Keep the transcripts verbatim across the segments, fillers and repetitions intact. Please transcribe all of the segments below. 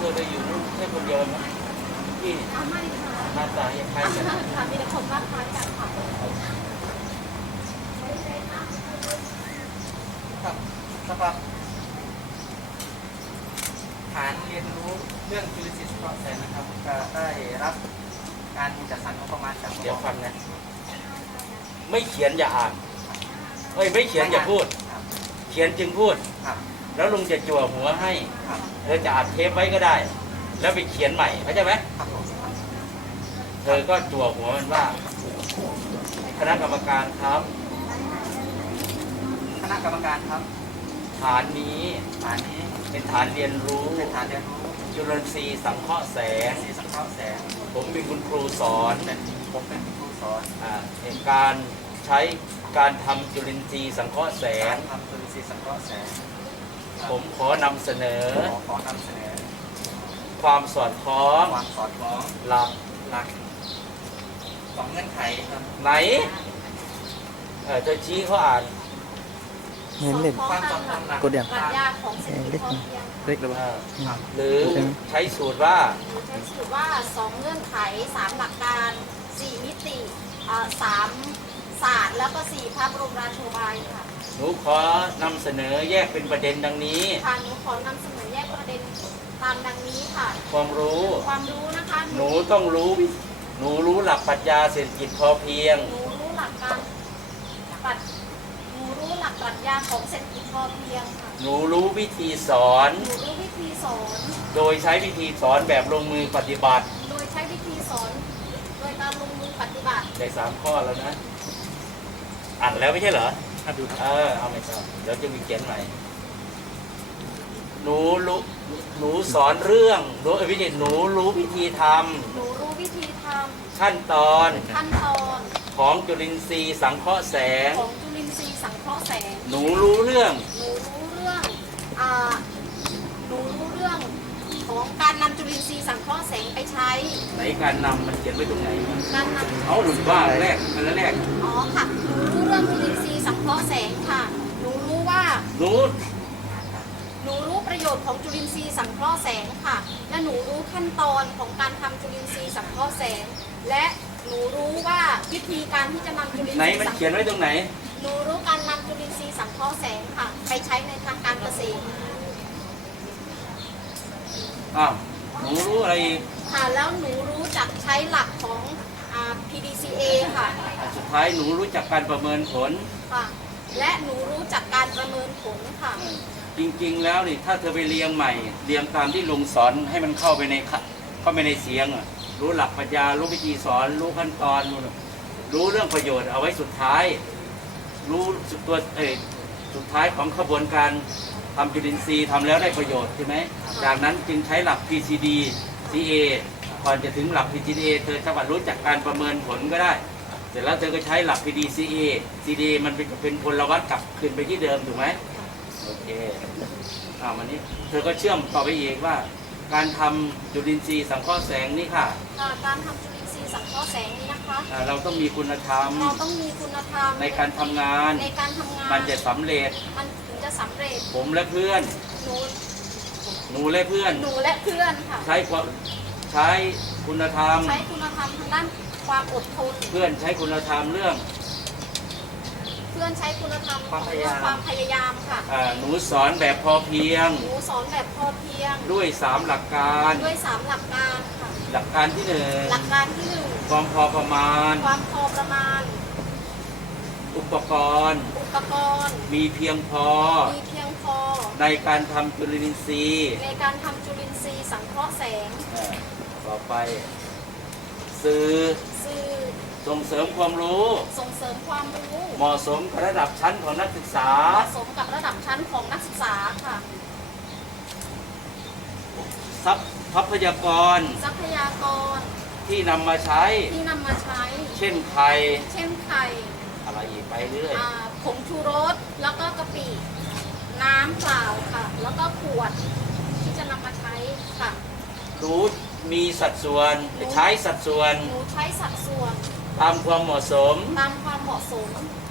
อเลยอยู่นู่นแค่คนเดียวนะที่อ่าไม่ค่ะหน้าตาคล้ายๆกันค่ะมีแต่คนว่าคล้ายกันค่ะครับสำหรับฐานเรียนรู้เรื่องจุลินทรีย์สังเคราะห์แสงนะครับก็ได้รับการจัดสรรงบประมาณจากเดี๋ยวฟังนะไม่เขียนอย่าอ่านเอ้ยไม่เขียนอย่าพูดครับเขียนจึงพูดครับแล้วลุงจะจั่วหัวให้ครับเธอจะอัดเทปไว้ก็ได้ แล้วไปเขียนใหม่เข้าใจไหมครับผมเธอก็จั่วหัวมันว่า คณะกรรมการครับคณะกรรมการครับฐานนี้ฐานนี้เป็นฐานเรียนรู้เป็นฐานเรียนรู้จุลินทรีย์สังเคราะห์แสงสีสังเคราะห์แสงผมเป็นคุณครูสอนเป็นผมเป็นครูสอนอ่าในการใช้การทำจุลินทรีย์สังเคราะห์แสกาง รทำจุลินทรีย์สังเคราะห์แสงผมขอนำเสนอขอขอนำเสนอความสอดคล้องความสอดคล้องหลักหลักสองเงื่อนไขครับไหนเออเธอชี้เขาอ่านเห็นเล่นความสอดคล้องหลักกดยังปรัชญาของเศรษฐกิจพอเพียงเล็กหรือเอว่าอหรือใช้สูตรว่าหรือใช้ชื่อว่าสองเงื่อนไขสามหลักการสี่มิติเอ่อสามศาสตร์แล้วก็สี่พระบรมราโชบายค่ะหนูขอนำเสนอแยกเป็นประเด็นดังนี้ค่ะหนูขอนำเสนอแยกประเด็นตามดังนี้ค่ะความรู้ความรู้นะคะหนูต้องรู้วิหนูรู้หลักปรัชญาเศรษฐกิจพอเพียงหนูรู้หลักการปรัชหนูรู้หลักปรัชญาของเศรษฐกิจพอเพียงค่ะหนูรู้วิธีสอนหนูรู้วิธีสอนโดยใช้วิธีสอนแบบลงมือปฏิบัติโดยใช้วิธีสอน โดยการลงมือปฏิบัติได้สามข้อแล้วนะ อ่านแล้วไม่ใช่เหรอครับดูเออเอาไม่ต้องเดี๋ยวจะมีเขียนใหม่ หนูรู้หนูสอนเรื่องหนูเอ้ยไม่ใช่หนูรู้วิธีทหนูรู้วิธีทำขั้นตอนำขั้นตอนของจุลินทรีย์สังเคราะห์แสงของจุลินทรีย์สังเคราะห์แสงหนูรู้เรื่องหนูรู้เรื่องอ่าหนูรู้เรื่องของการนำจุลินทรีย์สังเคราะห์แสงไปใช้ไหนการนำมันเขียนไว้ตรงไหนการนำเอาหลุดว่าแรกอันแรกอ๋อค่ะ หนูรู้เรื่องจุลินทรีย์สังเคราะห์แสงค่ะ หนูรู้ว่าหนูหนูรู้ประโยชน์ของจุลินทรีย์สังเคราะห์แสงค่ะ และหนูรู้ขั้นตอนของการทำจุลินทรีย์สังเคราะห์แสง และหนูรู้ว่าวิธีการที่จะนำจุลินทไหนรีย์มันสังเขียนไว้ตรงไหนหนูรู้การนำจุลินทรีย์สังเคราะห์แสงค่ะ ไปใช้ในทางการเกษตรอ้าวหนูรู้อะไรอีกค่ะ แล้วหนูรู้จักใช้หลักของอ่า พี ดี ซี เอ ค่ะอ่ะสุดท้ายหนูรู้จักการประเมินผลค่ะ และหนูรู้จักการประเมินผลค่ะจริงๆ แล้วนี่ถ้าเธอไปเรียงใหม่ เรียงตามที่ลุงสอนให้มันเข้าไปในขะเข้าไปในเสียงอ่ะรู้หลักปรัชญารู้วิธีสอน รู้ขั้นตอนรู้รู้เรื่องประโยชน์เอาไว้สุดท้าย รู้สุดตัวเอยสุดท้ายของขบวนการทำจุลินทรีย์ทำแล้วได้ประโยชน์ใช่ไหมจากนั้นจึงใช้หลัก พี ซี ดี ซี เอ ก่อนจะถึงหลัก พี ซี ดี เธอจะว่ารู้จักการประเมินผลก็ได้ เสร็จแล้วเธอก็ใช้หลัก พี ดี ซี เอ ซี ดี มันเป็นเป็นพลวัตกลับคืนไปที่เดิมถูกไหมโอเคเอามานี้เธอก็เชื่อมต่อไปอีกว่า การทำจุลินทรีย์สังเคราะห์แสงนี่ค่ะค่ะการทำจุลินทรีย์สังเคราะห์แสงนี้นะคะอ่าเราต้องมีคุณธรรมเราต้องมีคุณธรรมในการทำงานในการทำงานมันจะสำเร็จมันถึงจะสำเร็จผมและเพื่อนหนูหนูและเพื่อนหนูและเพื่อนค่ะใช้ความใช้คุณธรรมใช้คุณธรรมทางด้านความอดทนเพื่อนใช้คุณธรรมเรื่องเพื่อนใช้คุณธรรมของเรื่องความพยายามค่ะอาหนูสอนแบบพอเพียงหนูสอนแบบพอเพียงด้วยสามหลักการด้วยสามหลักการค่ะหลักการที่หนึ่งหลักการที่หนึ่งความพอประมาณความพอประมาณอุปกรณ์อุปกรณ์มีเพียงพอมีเพียงพอในการทำจุลินทรีย์ในการทำจุลินทรีย์สังเคราะห์แสงอ่าต่อไป สื่อสื่อส่งเสริมความรู้ส่งเสริมความรู้เหมาะสมกับระดับชั้นของนักศึกษาเหมาะสมกับระดับชั้นของนักศึกษาค่ะทรัพทรัพยากรทรัพยากรที่นำมาใช้ที่นำมาใช้เช่นไข่เช่นไข่อะไรอีกไปเรื่อยอ่าผงชูรส แล้วก็กะปิ น้ำเปล่าค่ะ แล้วก็ขวดที่จะนำมาใช้ค่ะรู้มีสัดส่วนใช้สัดส่วนหนูใช้สัดส่วนตามความเหมาะสมตามความเหมาะสมก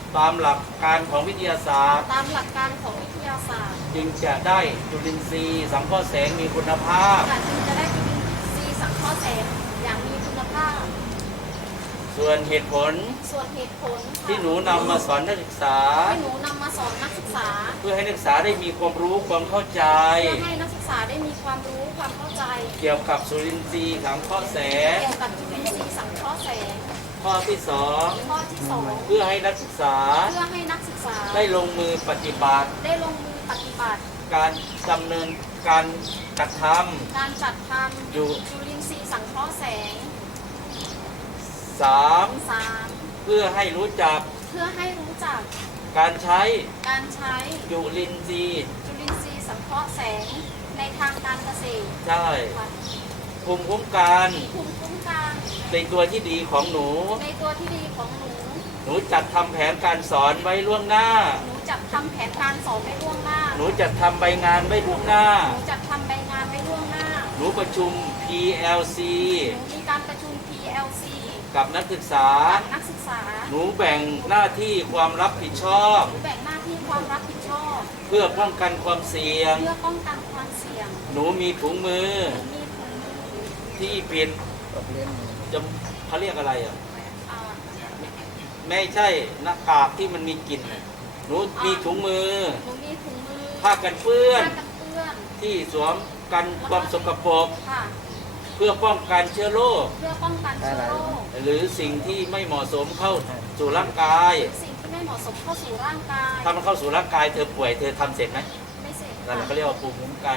ตามหลักการของวิทยาศาสตร์ตามหลักการของวิทยาศาสตร์จึงจะได้จุลินทรีย์สังเคราะห์แสงมีคุณภาพค่ะจึงจะได้จุลินทรีย์สังเคราะห์แสงอย่างมีคุณภาพส่วนเหตุผลส่วนเหตุผลค่ะที่หนูนำมาสอนนักศึกษาที่หนูนำมาสอนนักศึกษาเพื่อให้นักศึกษาได้มีความรู้ความเข้าใจเพื่อให้นักศึกษาได้มีความรู้ความเข้าใจเกี่ยวกับจุลินทรีย์สังเคราะห์แสงเกี่ยวกับจุลินทรีย์สังเคราะห์แสงข้อที่สองข้อที่สองเพื่อให้นักศึกษาเพื่อให้นักศึกษาได้ลงมือปฏิบัติได้ลงมือปฏิบัติการดำเนินการกระทการจัดทำอยู่ำจุลินทรีย์สังเคราะห์แสงสามสามเพื่อให้รู้จักเพื่อให้รู้จักการใช้การใช้จุลินทรีย์จุลินทรีย์สังเคราะห์แสงในทางการเกษตรใช่ค่ะภูมิคุ้มกันภูมิคุ้มกันในตัวที่ดีของหนูในตัวที่ดีของหนูหนูจัดทำแผนการสอนไว้ล่วงหน้าหนูจัดทำแผนการสอนไว้ล่วงหน้าหนูจัดทำใบงานไว้ล่วงหน้าหนูจัดทำใบงานไว้ล่วงหน้าหนูประชุม พี แอล ซีหนูมีการประชุม พี แอล ซีกับนักศึกษากับนักศึกษาหนูแบ่งหน้าที่ความรับผิดชอบหนูแบ่งหน้าที่ความรับผิดชอบเพื่อป้องกันความเสี่ยงเพื่อป้องกันความเสี่ยงหนูมีถุงมือหนูมีถุงมือที่ปิดจะเขาเรียกอะไรอ่ะอ่าไม่ใช่หน้ากากที่มันมีกลิ่นน่ะหนูมีถุงมือหนูมีถุงมือผ้ากันเปื้อนผ้ากันเปื้อนที่สวมกันความสกปรกค่ะเพื่อป้องกันเชื้อโรคเพื่อป้องกันเชื้อโรคหรือสิ่งที่ไม่เหมาะสมเข้าสู่ร่างกายสิ่งที่ไม่เหมาะสมเข้าสู่ร่างกายถ้ามันเข้าสู่ร่างกายเธอป่วยเธอทำเสร็จไหมไม่เสร็จนั่นแหละค่ะเขาเรียกว่าภูมิคุ้มกัน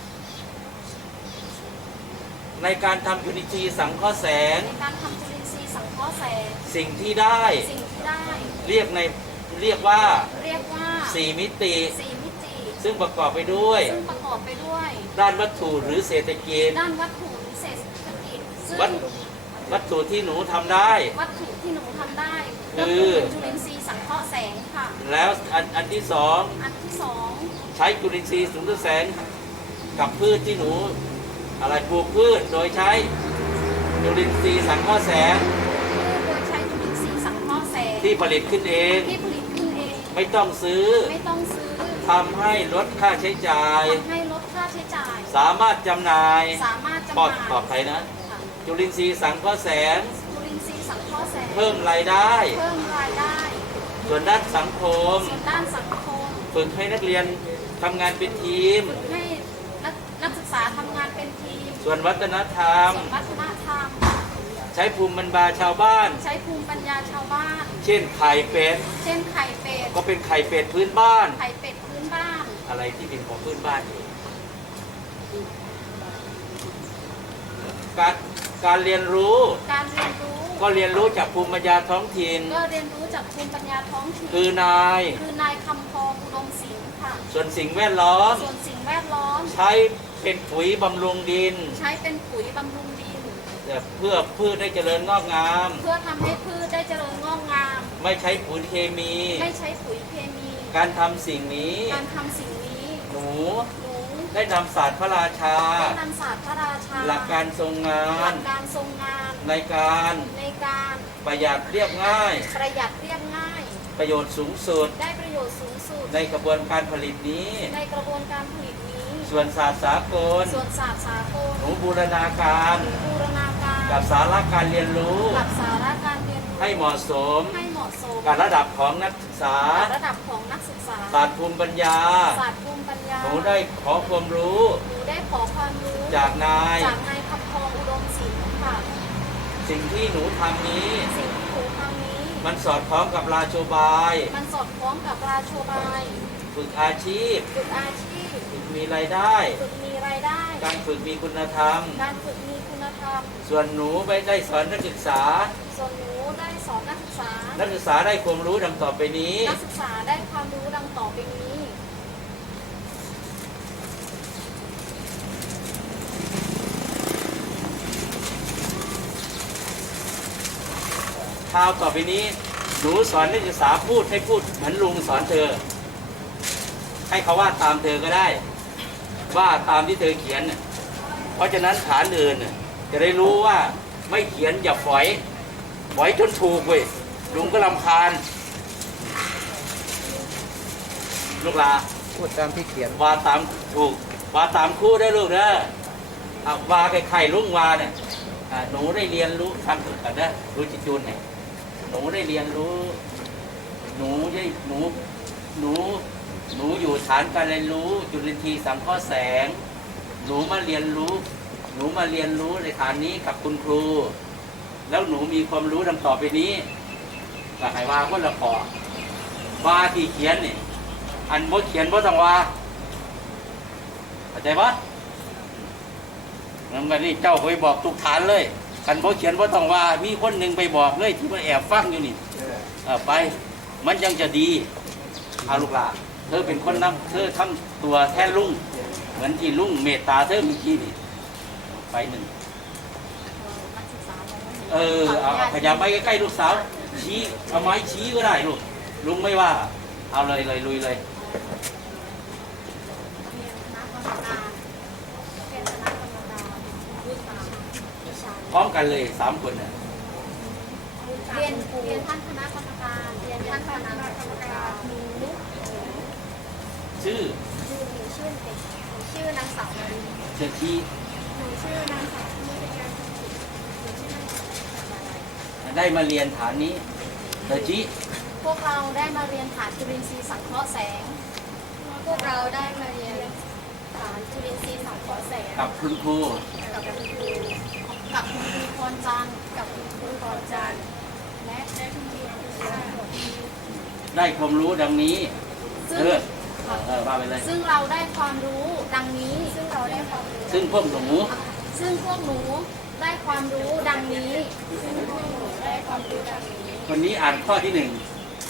ในการทำจุลินทรีย์สังเคราะห์แสงในการทำจุลินทรีย์สังเคราะห์แสงสิ่งที่ได้สิ่งที่ได้เรียกในเรียกว่าเรียกว่าสี่มิติสี่มิติซึ่งประกอบไปด้วยซึ่งประกอบไปด้วยด้านวัตถุหรือเศรษฐกิจด้านวัตถุหรือเศรษฐกิจซึ่งวัตวัตถุที่หนูทำได้วัตถุที่หนูทำได้คือก็จุลินทรีย์สังเคราะห์แสงค่ะแล้วอันอันที่สองอันที่สองใช้จุลินทรีย์สูงแสงกับพืชที่หนูอะไรปลูกพืชโดยใช้จุลินทรีย์สังเคราะห์แสงโดยใช้จุลินทรีย์สังเคราะห์แสงที่ผลิตขึ้นเองที่ผลิตขึ้นเองไม่ต้องซื้อไม่ต้องซื้อทำให้ลดค่าใช้จ่ายทำให้ลดค่าใช้จ่ายสามารถจำหน่ายสามารถจำหปลอดน่ายปลอดภัยนะค่ะจุลินทรีย์สังเคราะห์แสงจุลินทรีย์สังเคราะห์แสงเพิ่มรายได้เพิ่มรายได้ส่วนด้านสังคมส่วนด้านสังคมฝึกให้นักเรียนทำงานเป็นทีมให้นักนักศึกษาทำงานเป็นทีมส่วนวัฒนธรรมส่วนวัฒนธรรมใช้ภูมิปัญญาชาวบ้านใช้ภูมิปัญญาชาวบ้านเช่นไข่เป็ดเช่นไข่เป็ดก็เป็นไข่เป็ดพื้นบ้านไข่เป็ดพื้นบ้านอะไรที่เป็นของพื้นบ้านอยู่การการเรียนรู้การเรียนรู้ก็เรียนรู้จากภูมิปัญญาท้องถิ่นก็เรียนรู้จากภูมิปัญญาท้องถิ่นคือนายคือนายคำพองอุดมศิลป์ค่ะส่วนสิ่งแวดล้อมส่วนสิ่งแวดล้อมใช้เป็นปุ๋ยบำรุงดินใช้เป็นปุ๋ยบำรุงดินเพื่อพืชได้เจริญงอกงามเพื่อทำให้พืชได้เจริญงอกงามไม่ใช้ปุ๋ยเคมีไม่ใช้ปุ๋ยเคมีการทำสิ่งนี้การทำสิ่งนี้หนูหนูได้นำศาสตร์พระราชาได้นำศาสตร์พระราชาหลักการทรงงาหลันกการทรงงานในการในการประหยัดเรียบง่ายประหยัดเรียบง่ายประโยชน์สูงสุดได้ประโยชน์สูงสุดในกระบวนการผลิตนี้ในกระบวนการผลิตนี้ส่วนศาสตร์สากลส่วนศาสตร์สากลหนูบูรณาการบูรณาการกับสาระการเรียนรู้กับสาระการเรียนรู้ให้เหมาะสมให้เหมาะสมกับระดับของนักศึกษากับระดับของนักศึกษาศาสตร์ภูมิปัญญาศาสตร์ภูมิปัญญาหนูได้ขอความรู้หนูได้ขอความรู้จากนายจากนายคำพองอุดมศิลป์ค่ะสิ่งที่หนูทำนี้สิ่งที่หนูทำนี้มันสอดคล้องกับราโชบายมันสอดคล้องกับราโชบายฝึกอาชีพฝึกอาชีพฝึกมีรายได้ฝึกมีรายได้การฝึกมีคุณธรรมการฝึกมีคุณธรรมส่วนหนูไปได้สอนนักศึกษาส่วนหนูได้สอนนักศึกษานักศึกษาได้ความรู้ดังต่อไปนี้นักศึกษาได้ความรู้ดังต่อไปนี้คราวต่อไปนี้ หนูสอนนักศึกษาพูดให้พูดเหมือนลุงสอนเธอ ให้เขาว่าตามเธอก็ได้ ว่าตามที่เธอเขียนน่ะเพราะฉะนั้นฐานอื่นน่ะจะได้รู้ว่าไม่เขียนอย่าฝอยฝอยจนถูกเว้ยลุงก็รำคาญลูกหลาพูดตามที่เขียนว่าตามถูกว่าตามครู่ได้ลูกนะอ่ะว่าไข่ไข่ลุงว่าเนี่ยอ่ะหนูได้เรียนรู้ทำถูกกันนะรู้จิตจูนเนี่ยหนูได้เรียนรู้ หนูได้หนูหนูหนูอยู่ฐานการเรียนรู้จุลินทรีย์สังเคราะห์แสง หนูมาเรียนรู้ หนูมาเรียนรู้ในฐานนี้กับคุณครู แล้วหนูมีความรู้ดังต่อไปนี้ก็ให้ว่าคนละขอว่าที่เขียนนี่อันบ่เขียนบ่ต้องว่าเข้าใจปะงั้นวันนี้เจ้าไปบอกทุกฐานเลยคันบ่เขียนบ่ต้องว่ามีคนหนึ่งไปบอกเลยที่มาแอบฟังอยู่นี่เออไป มันยังจะดีเอาลูกหลานเธอเป็นคนนำเธอทำตัวแทนลุงเหมือนที่ลุงเมตตาเธอเมื่อกี้นี่ไปหนึ่งนักศึกษายังไม่เห็นเออเอาเอาขยับไปใกล้ๆลูกสาวชี้เอาไม้ชี้ก็ได้ลูกลุงไม่ว่า เอาเลยเลยลุยเลยเรียนคณะกรรมการเป็นคณะกรรมการวิชาวิชาพร้อมกันเลยสามคนเนี่ยเรียนเรียนท่านคณะกรรมการเรียนท่านคณะกรรมการหนูชื่อชื่อหนูชื่อเด็กหนูชื่อนางสาวมารีเชิญชี้หนูชื่อนางสาวที่เป็นการหนูชื่อนางสาวมาลัยได้มาเรียนฐานนี้เธอชี้พวกเราได้มาเรียนฐานจุลินทรีย์สังเคราะห์แสง พวกเราได้มาเรียนฐานจุลินทรีย์สังเคราะห์แสงกับคุณครูกับคุณครูกับคุณครูพรจันทร์กับคุณครูพรจันทร์และและคุณครูอนุชาได้ความรู้ดังนี้ซึ่งเออเออว่าไปเลยซึ่งเราได้ความรู้ดังนี้ ซึ่งเราได้ความรู้ซึ่งพวกหนูซึ่งพวกหนูได้ความรู้ดังนี้ ซึ่งพวกหนูได้ความรู้ดังนี้คนนี้อ่านข้อที่หนึ่ง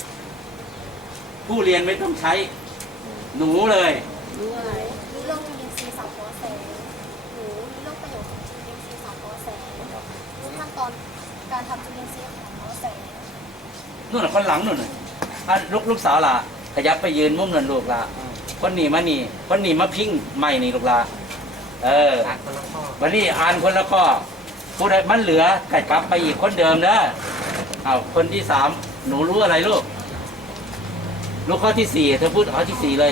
ผู้เรียนไม่ต้องใช้ หนูเลยรู้อะไรรู้เรื่องจุลินทรีย์สังเคราะห์แสงหนูรู้เรื่องประโยชน์ของจุลินทรีย์สังเคราะห์แสงรู้ขั้นตอนการทำจุลินทรีย์สังเคราะห์แสงนู่นน่ะคนหลังนู่นน่ะอ่ะลูกลูกสาวล่ะ ขยับไปยืนมุมนั่นลูกล่ะคนนี้มานี่คนนี้มาพิงไม่นี่ลูกล่ะเอออ่านคนละข้อวันนี้อ่านคนละข้อผู้ใดมันเหลือไก่กลับไปอีกคนเดิมนะเอาคนที่สามหนูรู้อะไรลูกลูกข้อที่สี่เธอพูดข้อที่สี่เลย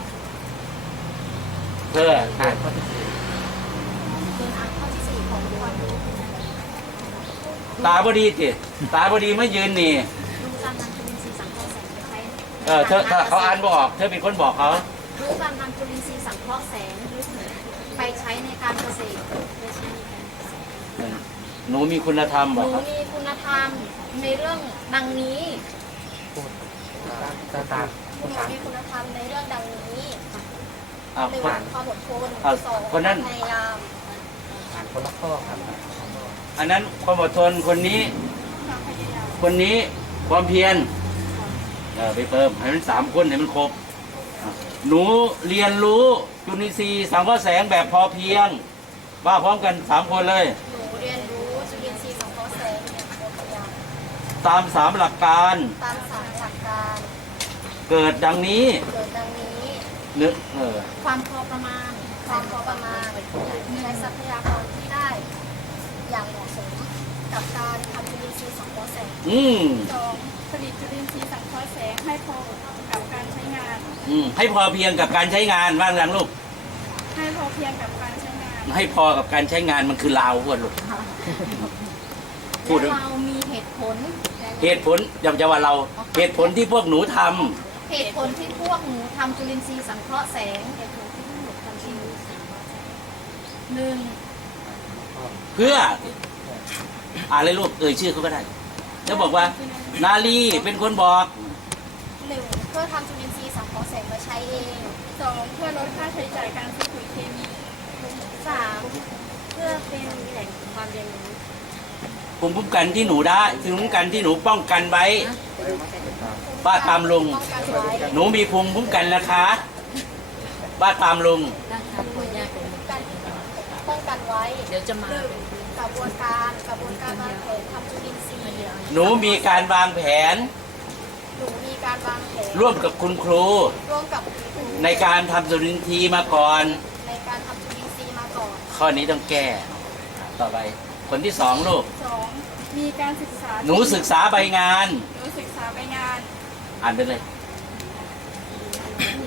เธออ่านข้อที่สี่เป็นอันข้อที่สี่ของความรู้ตาบดีจิตาบดีไม่ยืนนี่รู้การทำจุลินทรีย์สังเคราะห์แสงไปใช้เออเธอถ้าเขาอ่านบออกเธอเป็นคนบอกเขารู้การทำจุลินทรีย์สังเคราะห์แสงไปใช้ในการเกษตรไปใช้ในการเกษตรหนูมีคุณธรรมหบอนูกครับมีคุณธรรมในเรื่องดังนี้พูดตามตามหนูมีคุณธรรมในเรื่องดังนี้อ้าวหนึ่งคนความอดทนอ้าวสองคนนั้นพยายามอ่านคนละข้อครับอันนั้นความอดทนคนนี้ คนนี้ความเพียรเออไปเพิ่มให้มันสามคนให้มันครบอ่ะหนูเรียนรู้จุลินทรีย์สังเคราะห์แสงแบบพอเพียงว่าพร้อมกันสามคนเลยหนูเรียนรู้จุลินทรีย์สังเคราะห์แสงอย่างพอเพียงตามสามหลักการตามสามหลักการเกิดดังนี้เกิดดังนี้นึกเออความพอประมาณ ความพอประมาณใช้ทรัพยากรที่ได้อย่างเหมาะสมกับการทำจุลินทรีย์สังเคราะห์แสงอืมสองผลิตจุลินทรีย์สังเคราะห์แสงให้พอกับการใช้งานอืมให้พอเพียงกับการใช้งานว่างหลังลูกให้พอเพียงกับการใช้งานให้พอกับการใช้งานมันคือลาวพวดลูก พูดและเรามีเหตุผลเหตุผลอย่าจะว่าเราเหตุผลที่พวกหนูทำเหตุผลที่พวกหนูทำจุลินทรีย์สังเคราะห์แสงเหตุผลที่พวกหนูทำจุลินทรีย์สังเคราะห์แสงหนึ่งเพื่ออะไรลูกเอ่ยชื่อเขาก็ได้แล้วบอกว่า นาลีเป็นคนบอกหนึ่งเพื่อทำจุลินทรีย์สังเคราะห์แสงมาใช้เองสองเพื่อลดค่าใช้จ่ายการซื้อปุ๋ยเคมีสามเพื่อเป็นแหล่งความเรียนรู้ภูมิคุ้มกันที่หนูได้ภูมิคุ้มกันที่หนูป้องกันไว้ป้าตามลุงป้องกันไว้หนูมีภูมิคุ้มกันนะคะป้าตามลุงการป้องกันไว้เดี๋ยวจะมากระบวนการกระบวนการวางแผนทำจุลินทรีย์หนูมีการวางแผนหนูมีการวางแผนร่วมกับคุณครูร่วมกับครูในการทำจุลินทรีย์มาก่อนในการทำจุลินทรีย์มาก่อนข้อนี้ต้องแก้ต่อไป คนที่สองลูกสองมีการศึกษาหนูศึกษาใบงานหนูศึกษาไปงานอ่านไปเลยห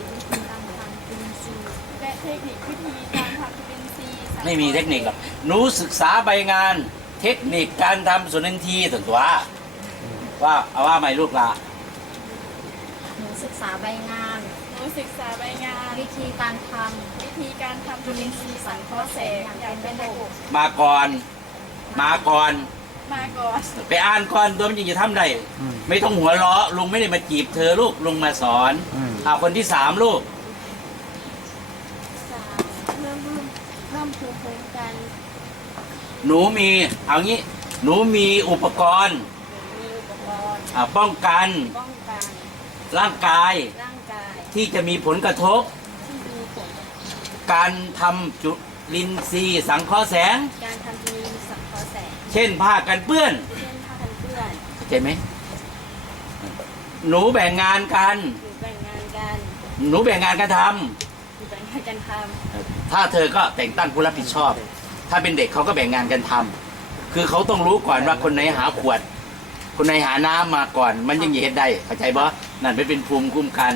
สังเคราะห์ไม่มีเทคนิคหรอกหนูศึกษาใบงานเทคนิคการทำสุนันทีถึงตัวว่าเอาว่าไม่ลูกละหนูศึกษาใบงานหนูศึกษาใบงานวิธีการทวิธีการทำจุลินทรีย์สังเคราะห์แสงอย่างเป็นระบบมาก่อนมาก่อนมาก่อนไปอ่านก่อนตัวมันจริงจะทำได้อืมไม่ต้องหัวเราะลุงไม่ได้มาจีบเธอลูกลุงมาสอนอืมเอาคนที่สามลูกสามเริ่มเริ่มเริ่มภูมิคุ้มกันหนูมีเอางี้หนูมีอุปกรณ์มีอุปกรณ์อ่าป้องกันป้องกันร่างกายร่างกายที่จะมีผลกระทบที่มีผลกับการทำจุลินทรีย์สังเคราะห์แสงการทำจุลินทรีย์สังเคราะห์แสงเช่นผ้ากันเปื้อนเช่นผ้ากันเปื้อนเข้าใจไหมหนูแบ่งงานกันหรือแบ่งงานกันหนูแบ่งงานกันทหรือแบ่งงานกันทำถ้าเธอก็แต่งตั้งผู้รับผิดชอบ ถ้าเป็นเด็กเขาก็แบ่งงานกันทำคือเขาต้องรู้ก่อนว่าคนไหนหาขวด คนไหนหาน้ำมาก่อน มันยังเหตุได้เข้าใจบ่นั่นไม่เป็นภูมิคุ้มกัน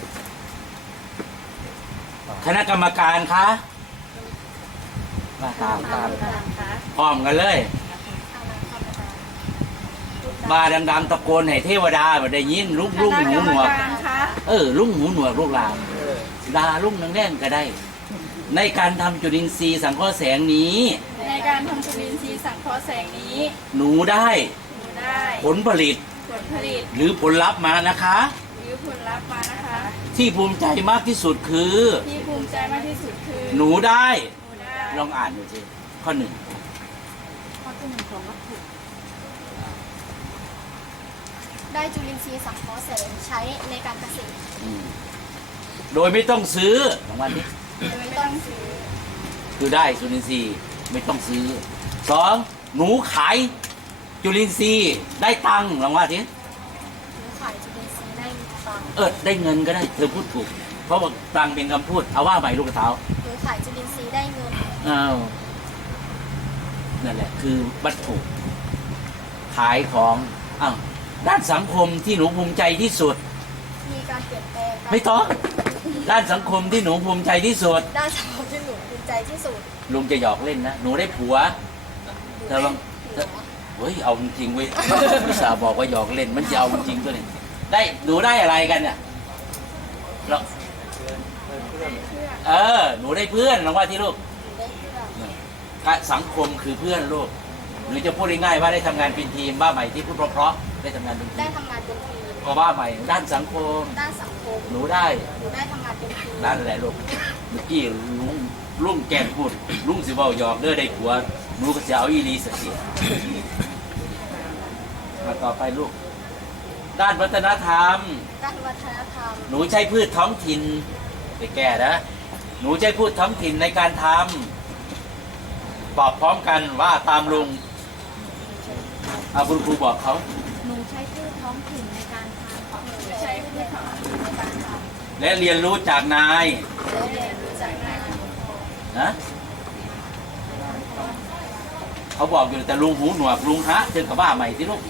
คณะกรรมการคะมาตามำตามตามคะพร้อมกันเลย มาดังๆตะโกนให้เทวดาแบบได้ยินลุกลุกหูหนวกคณะกรรมการคะเออลุงหูหนวกลูกหลานดาลุงนังแน่นก็ได้ ในการทำจุลินทรีย์สังเคราะห์แสงนี้ในการทำจุลินทรีย์สังเคราะห์แสงนี้หนูได้หนูได้ผลผลิตผลผลิตหรือผลลัพธ์มานะคะหรือผลลัพธ์มานะคะที่ภูมิใจมากที่สุดคือที่ภูมิใจมากที่สุดคือหนูได้หนูได้ลองอ่านดูสิข้อหนึ่งำข้อที่หนึ่งของวัตถุได้จุลินทรีย์สังเคราะห์แสงใช้ในการเกษตรอืมโดยไม่ต้องซื้อรางวัลนี้โดยไม่ต้องซื้อคือได้จุลินทรีย์ไม่ต้องซื้อสองหนูขายจุลินทรีย์ได้ตังค์รางวัลนี้หนูขายจุลินทรีย์ได้ตังค์เออได้เงินก็ได้เธอพูดถูก เพราะว่าตังค์เป็นคำพูดเอาว่าใหม่ลูกกระเท้าหนูขายจุลินทรีย์ได้เงินอ้าวนั่นแหละคือวัตถุขายของอ้าวด้านสังคมที่หนูภูมิใจที่สุดมีการเปลี่ยนแปลงการไม่ต้องด้านสังคมที่หนูภูมิใจที่สุดด้านสังคมที่หนูภูมิใจที่สุดลุงจะหยอกเล่นนะหนูได้ผัวเธอลองเธอเฮ้ยเอาจริงๆเว้ยอุตส่าห์บอกว่าหยอกเล่นมันจะเอาจริงตัวนี้ได้หนูได้อะไรกันเนี่ยเราเออหนูได้เพื่อนรางวัลที่ลูกหนูได้เพื่อนการสังคมคือเพื่อนลูกหรือจะพูดง่ายๆว่าได้ทำงานเป็นทีมบ้าใหม่ที่พูดเพราะๆได้ทำงานเป็นทีได้มทำงานเป็นทีมก็บ้าใหม่ด้านสังคมด้านสังคมหนูได้หนูได้ทำงานเป็นทีมด้านอะไรลูกเมื่อกี้ลุงลุงแกล้งพูดลุงสิเว้าหยอกเด้อได้ผัวหนูก็จะเอาอีหลีสักทีมาต่อไปลูก ด้านวัฒนธรรมด้านวัฒนธรรมหนูใช้พืชท้องถิ่นไปแก้นะหนูใช้พืชท้องถิ่นในการทำบอกพร้อมกันว่าตามลุงเอาคุณครูบอกเขาหนูใช้พืชท้องถิ่นในการทำของหนูใช้พืชท้องถิ่นในการทำและเรียนรู้จากนายและเรียนรู้จากงานนะเขาบอกอยู่แต่ลุงหูหนวกลุงฮะเจอกับบ้าใหม่ที่ลูก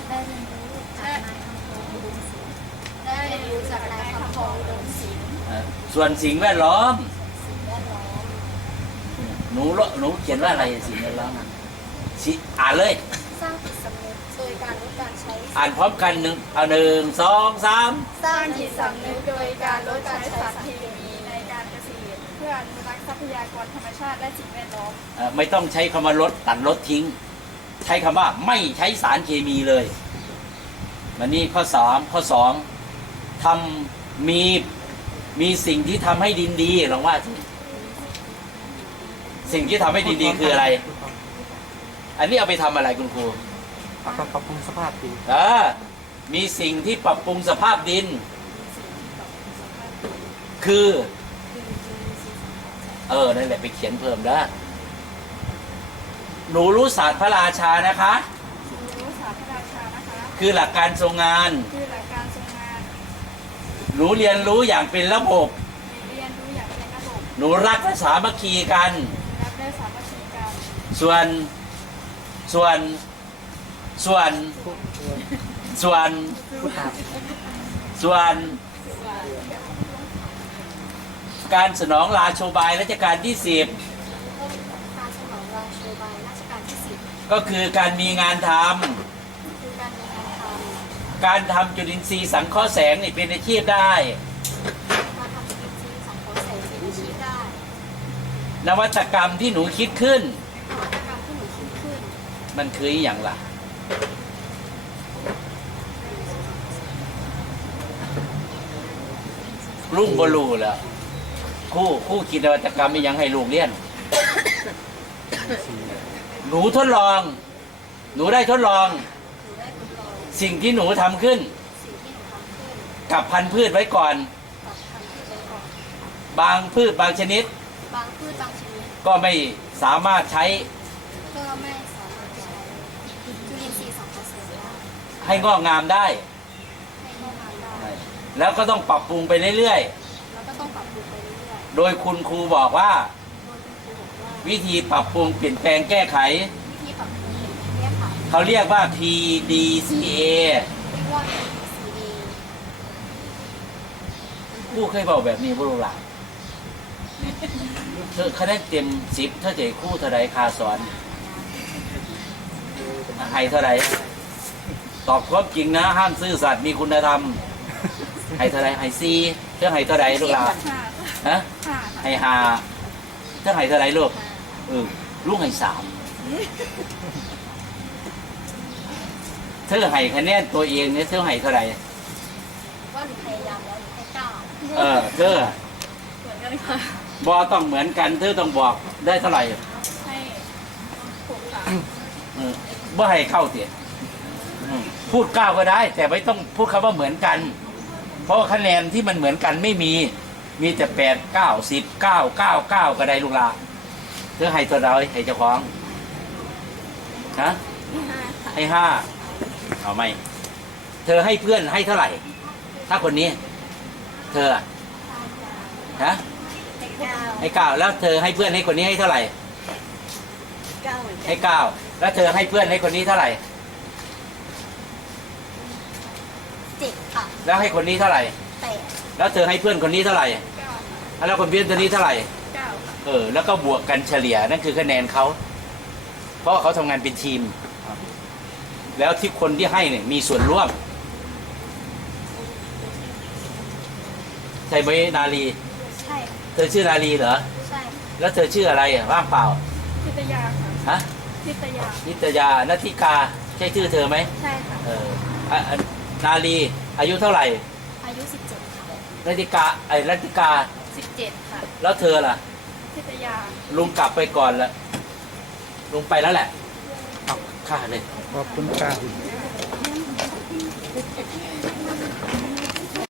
ได้เรียนรู้จากนายคำพองอุดมศิลป์เอ่อส่วนสิ่งแวดล้อมสิ่งแวดล้อมหนูละหนูเขียนว่าอะไรสิ่งแวดล้อมอะสิอ่านเลยสร้างจิตสำนึกโดยการลดการใช้อ่านพร้อมกันหนึ่งเอาหนึ่งสองสามสร้างจิตสำนึกโดยการลดการใช้สารสารเคเคมีมีในการเกษตรเพื่ออนุรักษ์ทรัพยากรธรรมชาติและสิ่งแวดล้อมเอ่อไม่ต้องใช้คำว่าลดตัดลดทิ้ง ใช้คำว่าไม่ใช้สารเคมีเลยวันนี้ข้อสามข้อสองทำมีมีสิ่งที่ทำให้ดินดีลองว่าสิสิ่งที่ทำให้ดินดีคืออะไร อันนี้เอาไปทำอะไรคุณครูเอาไปปรับปรุงสภาพดินเออมีสิ่งที่ปรับปรุงสภาพดิน คือ เออ นั่นแหละไปเขียนเพิ่มได้หนูรู้ศาสตร์พระราชานะคะรู้ศาสตร์พระราชานะคะคือหลักการทรงงานคือหลักการทรงงานหนูเรียนรู้อย่างเป็นระบบเรียนรู้อย่างเป็นระบบหนูรักและสามัคคีกันรับได้สามัคคีกันส่วน ส่วน ส่วน ส่วน ส่วน การสนองลาโชบายรัชกาลที่สิบการสนก็คือการมีงานทำคือการมีงานทการทำจุลินทรีย์สังเคราะห์แสงนี่เป็นอาชีพได้ำการทำจุลินทรีย์สังเคราะห์แสงเป็นอาชีพได้นวัตกรรมที่หนูคิดขึ้นนวัตกรรมที่หนูคิดขึ้นมันคืออหย่างล่ะ รุ่งบรูแล้วคู่คู่คิดนวัตกรรมมียังให้ลูกเรียน หนูทดลอง หนูได้ทดลองหนูได้ทดลองสิ่งที่หนูทำขึ้นสิ่งที่หนูทำขึ้นกับพันธุ์พืชไว้ก่อนกับพันธุ์พืชไว้ก่อนบางพืชบางชนิดบางพืชบางชนิดก็ไม่สามารถใช้ก็ไม่สามารถใช้จุลินทรีย์สังเคราะห์แสงได้ให้งอกงามได้ให้งอกงามได้แล้วก็ต้องปรับปรุงไปเรื่อยแล้วก็ต้องปรับปรุงไปเรื่อยๆ โดยคุณครูบอกว่าๆ โดยคุณครูบอกว่าวิธีปรับปรุงเปลี่ยนแปลงแก้ไขวิธีปรับปรุงเปลี่ยนแปลงแก้ไขเขาเรียกว่า พี ดี ซี เอเรียกว่า พี ดี ซี เอผู้เคยบอกแบบนี้บุรุษหลานเธอคะแนนเต็มสิบถ้าเจคู่เท่าไรคาสอนให้เท่าไรตอบความจริงนะ ห้ามซื่อสัตย์มีคุณธรรมให้เท่าไรให้ซีเธอให้เท่าไรลูกหลานค่ะฮะค่ะให้หาเธอให้เท่าไรลูกเออลูกให้สามเธอให้คะแนนตัวเองเนี่ยเธอให้เท่าไรว่าหนูพยายามแล้วหนูให้เก้าเออเธอเหมือนกันค่ะบอต้องเหมือนกันเธอต้องบอกได้เท่าไหร่ให้หกค่ะเออบ่ให้เข้าเสียอืมพูดเก้าก็ได้ แต่ไม่ต้องพูดคำว่าเหมือนกัน เพราะว่าคะแนนที่มันเหมือนกันไม่มี มีแต่แปดเก้าสิบเก้าเก้าเก้าก็ได้ลูกหลานเธอให้ตัวเราให้เจ้าของฮะให้ห้าค่ะให้ห้าเอาไหมเธอให้เพื่อนให้เท่าไหร่ ถ้าคนนี้ เธออะฮะให้เก้าให้เก้าแล้วเธอให้เพื่อนให้คนนี้ให้เท่าไหร่เก้าเหมือนกันให้เก้าแล้วเธอให้เพื่อนให้คนนี้เท่าไหร่เจ็ดค่ะแล้วให้คนนี้เท่าไหร่แปดแล้วเธอให้เพื่อนคนนี้เท่าไหร่เก้าค่ะแล้วคนเพื่อนคนนี้เท่าไหร่เก้าค่ะเออ แล้วก็บวกกันเฉลี่ยนั่นคือคะแนนเขา เพราะว่าเขาทำงานเป็นทีม แล้วที่คนที่ให้เนี่ยมีส่วนร่วม ใช่ไหมนาลีใช่เธอชื่อนาลีเหรอใช่แล้วเธอชื่ออะไรอ่ะว่างเปล่าทิตยาค่ะฮะทิตยานิตยานัทธิกา ใช่ชื่อเธอไหมใช่ค่ะเอออ่ะอ่ะนาลี อายุเท่าไหร่อายุสิบเจ็ดค่ะนัทธิกา ไอ้นัทธิกาสิบเจ็ดค่ะแล้วเธอล่ะทิตยาลุงกลับไปก่อนละลุงไปแล้วแหละเอาฆ่าเลยขอบคุณค่ะ